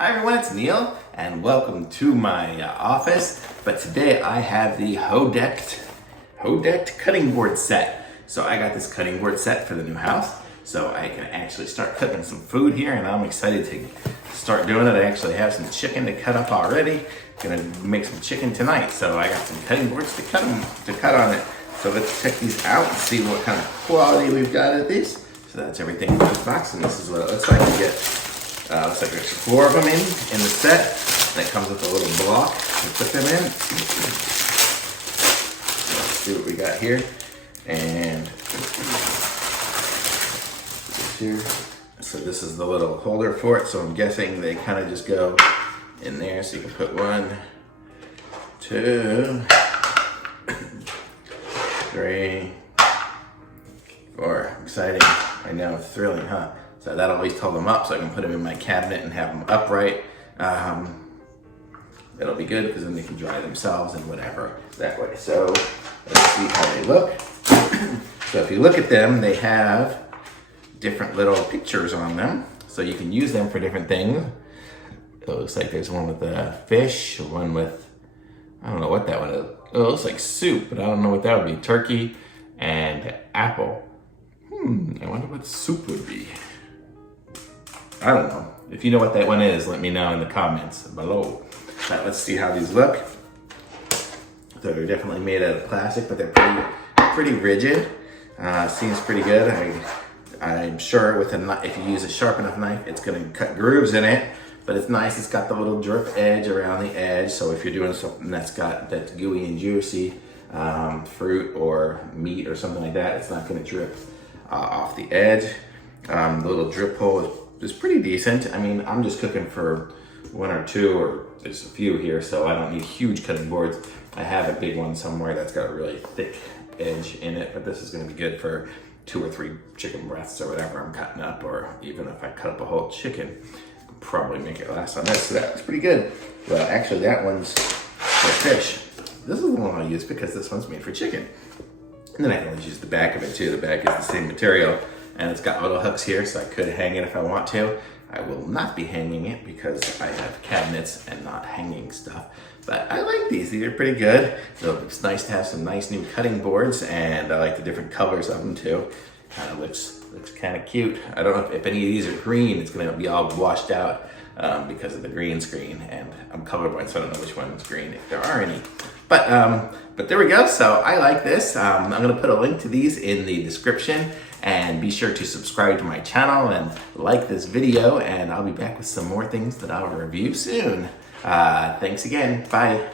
Hi everyone, it's Neil, and welcome to my office. But today I have the Hodekt cutting board set. So I got this cutting board set for the new house, so I can actually start cooking some food here, and I'm excited to start doing it. I actually have some chicken to cut up already. Gonna make some chicken tonight, so I got some cutting boards to cut on it. So let's check these out and see what kind of quality we've got at these. So that's everything in this box, and this is what it looks like. You get looks like there's 4 of them in the set. And it comes with a little block to put them in. Let's see what we got here. And here. So this is the little holder for it. So I'm guessing they kind of just go in there. So you can put 1, 2, 3, 4. Exciting. I know, thrilling, huh? So that always hold them up so I can put them in my cabinet and have them upright. It'll be good because then they can dry themselves and whatever that way. So let's see how they look. So if you look at them, they have different little pictures on them. So you can use them for different things. It looks like there's one with a fish, one with, I don't know what that one is. Oh, it looks like soup, but I don't know what that would be. Turkey and apple. I wonder what soup would be. I don't know. If you know what that one is, let me know in the comments below. But let's see how these look. So they're definitely made out of plastic, but they're pretty rigid. Seems pretty good. I'm sure with a knife, if you use a sharp enough knife, it's gonna cut grooves in it. But it's nice. It's got the little drip edge around the edge. So if you're doing something that's gooey and juicy, fruit or meat or something like that, it's not gonna drip off the edge. The little drip hole is pretty decent. I mean, I'm just cooking for 1 or 2, or there's a few here, so I don't need huge cutting boards. I have a big one somewhere that's got a really thick edge in it, but this is gonna be good for 2 or 3 chicken breasts or whatever I'm cutting up, or even if I cut up a whole chicken, I'll probably make it last on this. So that's pretty good. Well, actually that one's for fish. This is the one I'll use because this one's made for chicken. And then I can always use the back of it too. The back is the same material. And it's got little hooks here, so I could hang it if I want to. I will not be hanging it because I have cabinets and not hanging stuff. But I like these. These are pretty good. So it's nice to have some nice new cutting boards, and I like the different colors of them too. Kind of looks kind of cute. I don't know if any of these are green. It's going to be all washed out because of the green screen, and I'm colorblind, so I don't know which one's green if there are any. But there we go. So I like this. I'm going to put a link to these in the description. And be sure to subscribe to my channel and like this video, and I'll be back with some more things that I'll review soon. Thanks again. Bye.